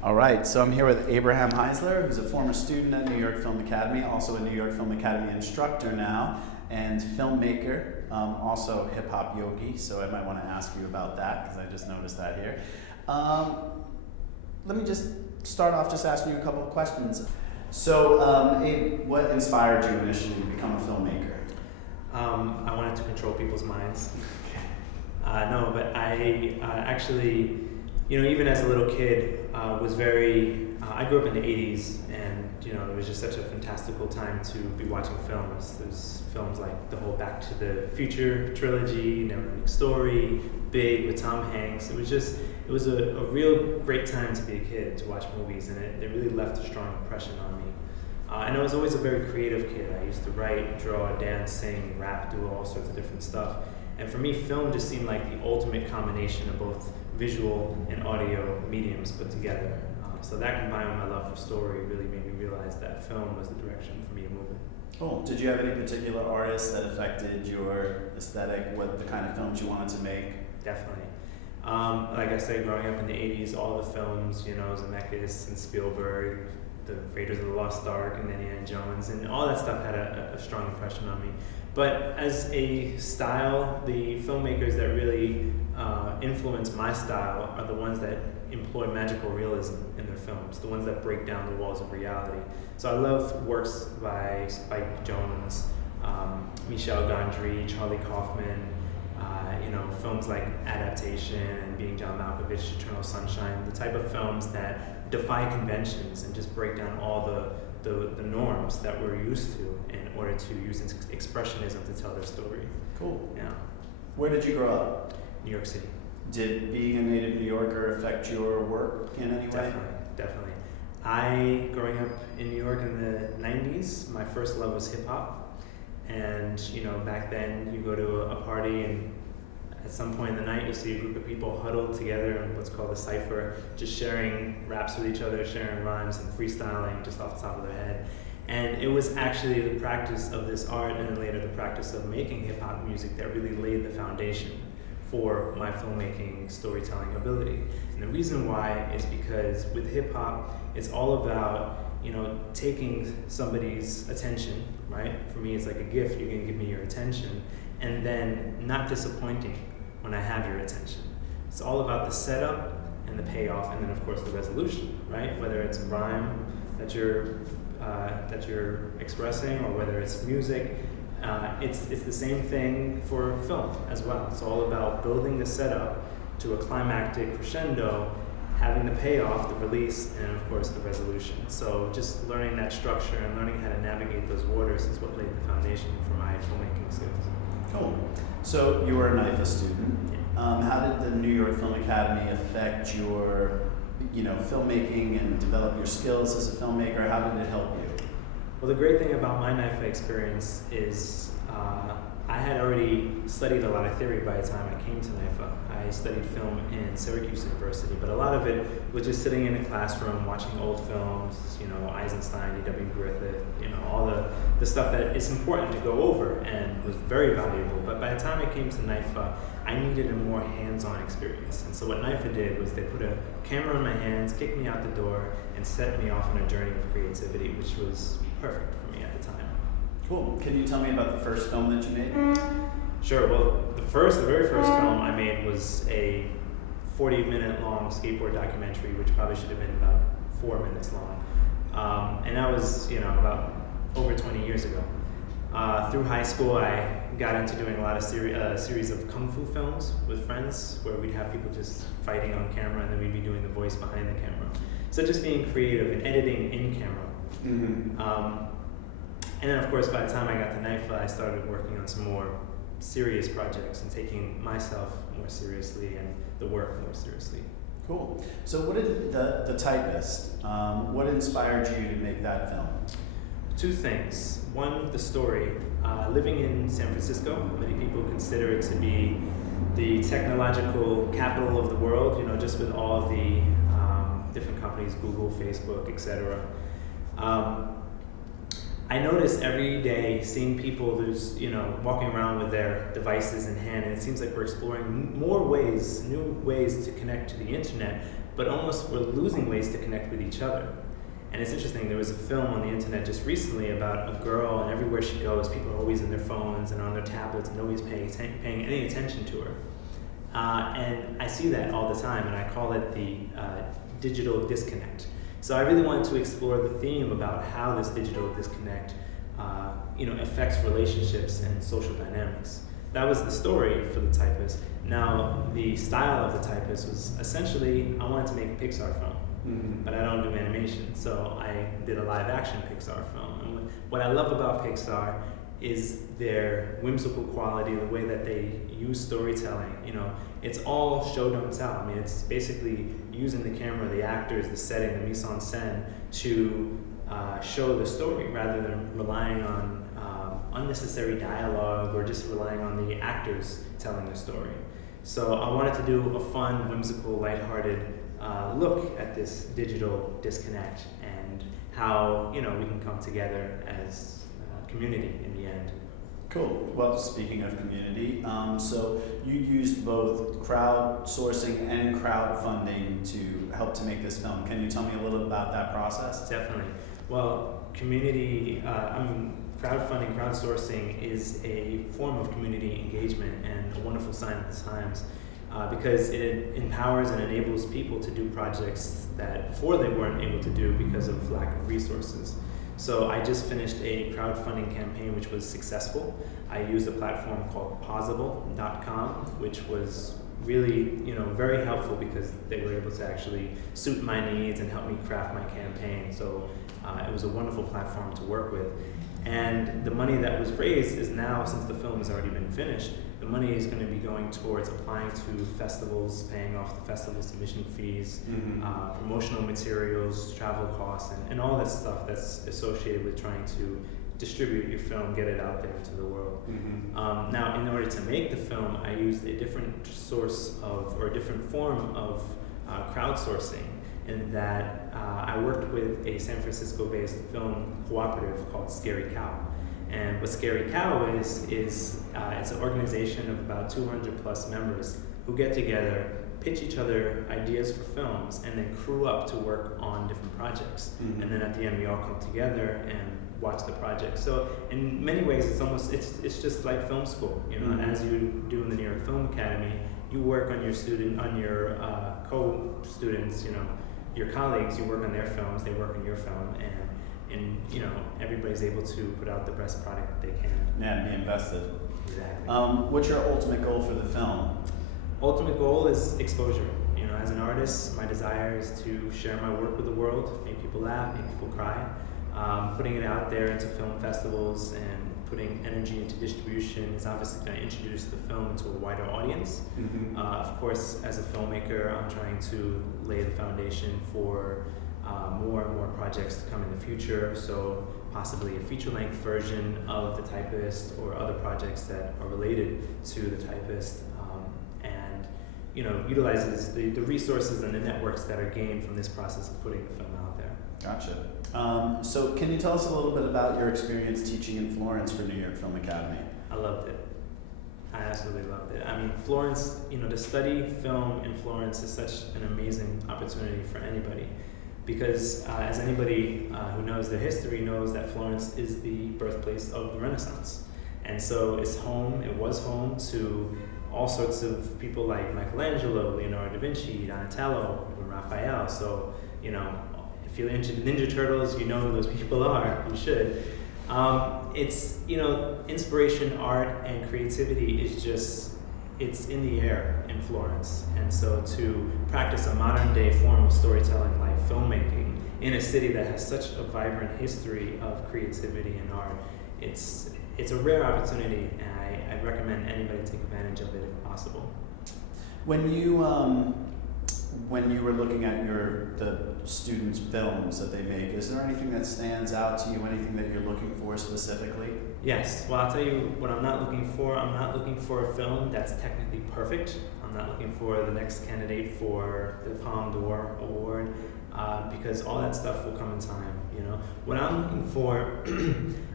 All right, so I'm here with Abraham Heisler, who's a former student at New York Film Academy, also a New York Film Academy instructor now, and filmmaker, also hip-hop yogi, so I might want to ask you about that, because I just noticed that here. Let me just start off just asking you a couple of questions. So, Abe, what inspired you initially to become a filmmaker? I wanted to control people's minds. No, but I actually, even as a little kid, was very, I grew up in the 80s, and, it was just such a fantastical time to be watching films. There's films like the whole Back to the Future trilogy, Never Ending Story, Big with Tom Hanks. It was a real great time to be a kid, to watch movies, and it really left a strong impression on me. And I was always a very creative kid. I used to write, draw, dance, sing, rap, do all sorts of different stuff. And for me, film just seemed like the ultimate combination of both visual and audio mediums put together. So that combined with my love for story really made me realize that film was the direction for me to move in. Cool. Did you have any particular artists that affected your aesthetic, what the kind of films you wanted to make? Definitely. Like I said, growing up in the 80s, all the films, Zemeckis and Spielberg, the Raiders of the Lost Ark and Indiana Jones, and all that stuff had a strong impression on me. But as a style, the filmmakers that really influence my style are the ones that employ magical realism in their films, the ones that break down the walls of reality. So I love works by Spike Jonze, Michel Gondry, Charlie Kaufman, films like Adaptation and Being John Malkovich, Eternal Sunshine, the type of films that defy conventions and just break down all the norms that we're used to in order to use expressionism to tell their story. Cool. Yeah. Where did you grow up? New York City. Did being a native New Yorker affect your work in any way? Definitely. Growing up in New York in the 90s, my first love was hip hop. And, back then you go to a party and at some point in the night you see a group of people huddled together in what's called a cypher, just sharing raps with each other, sharing rhymes and freestyling just off the top of their head. And it was actually the practice of this art and then later the practice of making hip hop music that really laid the foundation for my filmmaking storytelling ability. And the reason why is because with hip hop, it's all about, taking somebody's attention, right? For me, it's like a gift. You can give me your attention and then not disappointing when I have your attention. It's all about the setup and the payoff and then of course the resolution, right? Whether it's rhyme that you're expressing or whether it's music, it's the same thing for film as well. It's all about building the setup to a climactic crescendo, having the payoff, the release, and of course the resolution. So just learning that structure and learning how to navigate those waters is what laid the foundation for my filmmaking skills. Cool. So you were a NYFA student. Yeah. How did the New York Film Academy affect your, filmmaking and develop your skills as a filmmaker? How did it help you? Well, the great thing about my NYFA experience is I had already studied a lot of theory by the time I came to NYFA. I studied film in Syracuse University, but a lot of it was just sitting in a classroom watching old films, Eisenstein, D.W. Griffith, all the stuff that is important to go over and was very valuable. But by the time I came to NYFA, I needed a more hands-on experience. And so what NYFA did was they put a camera in my hands, kicked me out the door, and set me off on a journey of creativity, which was perfect for me at the time. Cool. Can you tell me about the first film that you made? Sure. Well, the very first film I made was a 40-minute long skateboard documentary, which probably should have been about 4 minutes long. And that was, about over 20 years ago. Through high school, I got into doing a lot of series of kung fu films with friends, where we'd have people just fighting on camera, and then we'd be doing the voice behind the camera. So just being creative and editing in camera. Mm-hmm. And then, of course, by the time I got to NYFA, I started working on some more serious projects and taking myself more seriously and the work more seriously. Cool. So what did the Typist, what inspired you to make that film? Two things. One, the story. Living in San Francisco, many people consider it to be the technological capital of the world, just with all of the different companies, Google, Facebook, etc. I notice every day seeing people who's, walking around with their devices in hand, and it seems like we're exploring more ways, new ways to connect to the internet, but almost we're losing ways to connect with each other. And it's interesting, there was a film on the internet just recently about a girl, and everywhere she goes, people are always in their phones and on their tablets, and nobody's paying any attention to her. And I see that all the time, and I call it the digital disconnect. So I really wanted to explore the theme about how this digital disconnect, affects relationships and social dynamics. That was the story for the Typist. Now, the style of the Typist was essentially, I wanted to make a Pixar film. Mm-hmm. But I don't do animation, so I did a live-action Pixar film. And what I love about Pixar is their whimsical quality, the way that they use storytelling. It's all show don't tell. I mean, it's basically using the camera, the actors, the setting, the mise en scène to show the story rather than relying on unnecessary dialogue or just relying on the actors telling the story. So I wanted to do a fun, whimsical, lighthearted look at this digital disconnect and how we can come together as a community in the end. Cool. Well, speaking of community, so you used both crowdsourcing and crowdfunding to help to make this film. Can you tell me a little about that process? Definitely. Well, crowdfunding, crowdsourcing is a form of community engagement and a wonderful sign of the times. Because it empowers and enables people to do projects that before they weren't able to do because of lack of resources. So I just finished a crowdfunding campaign which was successful. I used a platform called Possible.com, which was really very helpful because they were able to actually suit my needs and help me craft my campaign. So it was a wonderful platform to work with. And the money that was raised is now, since the film has already been finished, the money is going to be going towards applying to festivals, paying off the festival submission fees, promotional materials, travel costs, and all that stuff that's associated with trying to distribute your film, get it out there into the world. Mm-hmm. Now, in order to make the film, I used a different a different form of crowdsourcing, in that I worked with a San Francisco-based film cooperative called Scary Cow. And what Scary Cow is it's an organization of about 200 plus members who get together, pitch each other ideas for films, and then crew up to work on different projects. Mm-hmm. And then at the end, we all come together and watch the project. So in many ways, it's just like film school. Mm-hmm. As you do in the New York Film Academy, you work on your co-students, your colleagues, you work on their films, they work on your film, and everybody's able to put out the best product that they can. Yeah, and be invested. Exactly. What's your ultimate goal for the film? Ultimate goal is exposure. As an artist, my desire is to share my work with the world, make people laugh, make people cry. Putting it out there into film festivals and putting energy into distribution is obviously going to introduce the film to a wider audience. Mm-hmm. Of course, as a filmmaker, I'm trying to lay the foundation for more and more projects to come in the future, so possibly a feature-length version of The Typist or other projects that are related to The Typist, and utilizes the resources and the networks that are gained from this process of putting the film out there. Gotcha. So can you tell us a little bit about your experience teaching in Florence for New York Film Academy? I loved it. I absolutely loved it. I mean, Florence, to study film in Florence is such an amazing opportunity for anybody. Because as anybody who knows their history knows that Florence is the birthplace of the Renaissance. And so it was home to all sorts of people like Michelangelo, Leonardo da Vinci, Donatello, Raphael. So, if you're into Ninja Turtles, you know who those people are, you should. It's, inspiration, art, and creativity is just, it's in the air in Florence. And so to practice a modern day form of storytelling like filmmaking in a city that has such a vibrant history of creativity and art, it's a rare opportunity, and I recommend anybody take advantage of it if possible. When you were looking at the students' films that they make, is there anything that stands out to you, anything that you're looking for specifically? Yes. Well, I'll tell you what I'm not looking for. I'm not looking for a film that's technically perfect. I'm not looking for the next candidate for the Palme d'Or award. because all that stuff will come in time. You know, what I'm looking for,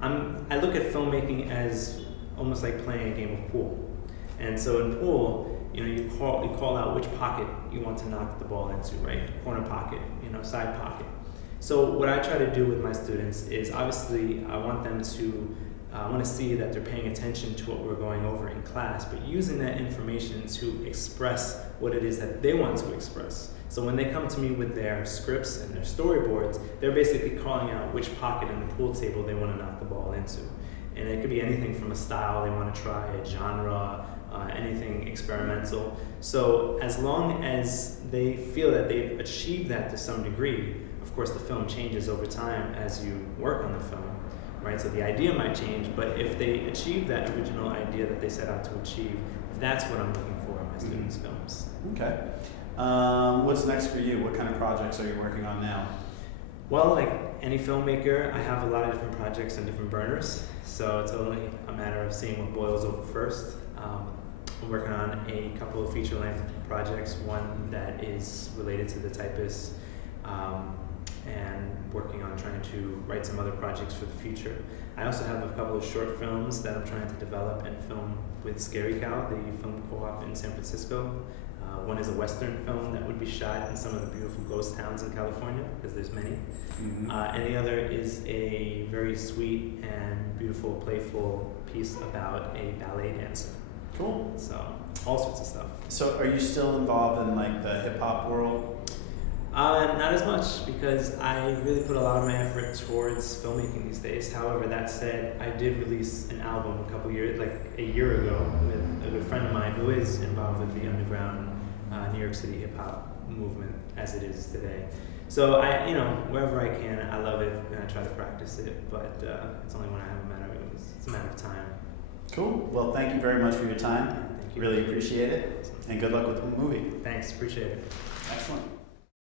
I look at filmmaking as almost like playing a game of pool. And so in pool, you know, you call out which pocket you want to knock the ball into, right? Corner pocket, you know, side pocket. So what I try to do with my students is, obviously I want them to, I want to see that they're paying attention to what we're going over in class, but using that information to express what it is that they want to express. So when they come to me with their scripts and their storyboards, they're basically calling out which pocket in the pool table they want to knock the ball into. And it could be anything from a style they want to try, a genre, anything experimental. So as long as they feel that they've achieved that to some degree, of course the film changes over time as you work on the film, right? So the idea might change, but if they achieve that original idea that they set out to achieve, that's what I'm looking for in my students' films. Okay. What's next for you? What kind of projects are you working on now? Well, like any filmmaker, I have a lot of different projects and different burners, so it's only a matter of seeing what boils over first. I'm working on a couple of feature-length projects, one that is related to the Typist, and working on trying to write some other projects for the future. I also have a couple of short films that I'm trying to develop and film with Scary Cow, the film co-op in San Francisco. One is a Western film that would be shot in some of the beautiful ghost towns in California, because there's many. Mm-hmm. And the other is a very sweet and beautiful, playful piece about a ballet dancer. Cool. So, all sorts of stuff. So are you still involved in like the hip hop world? Not as much, because I really put a lot of my effort towards filmmaking these days. However, that said, I did release an album a year ago, with a good friend of mine who is involved with the underground New York City hip hop movement as it is today. So I, you know, wherever I can, I love it and I try to practice it, but it's only when I have it's a matter of time. Cool. Well, thank you very much for your time. Thank you. Really appreciate it. And good luck with the movie. Thanks, appreciate it. Excellent.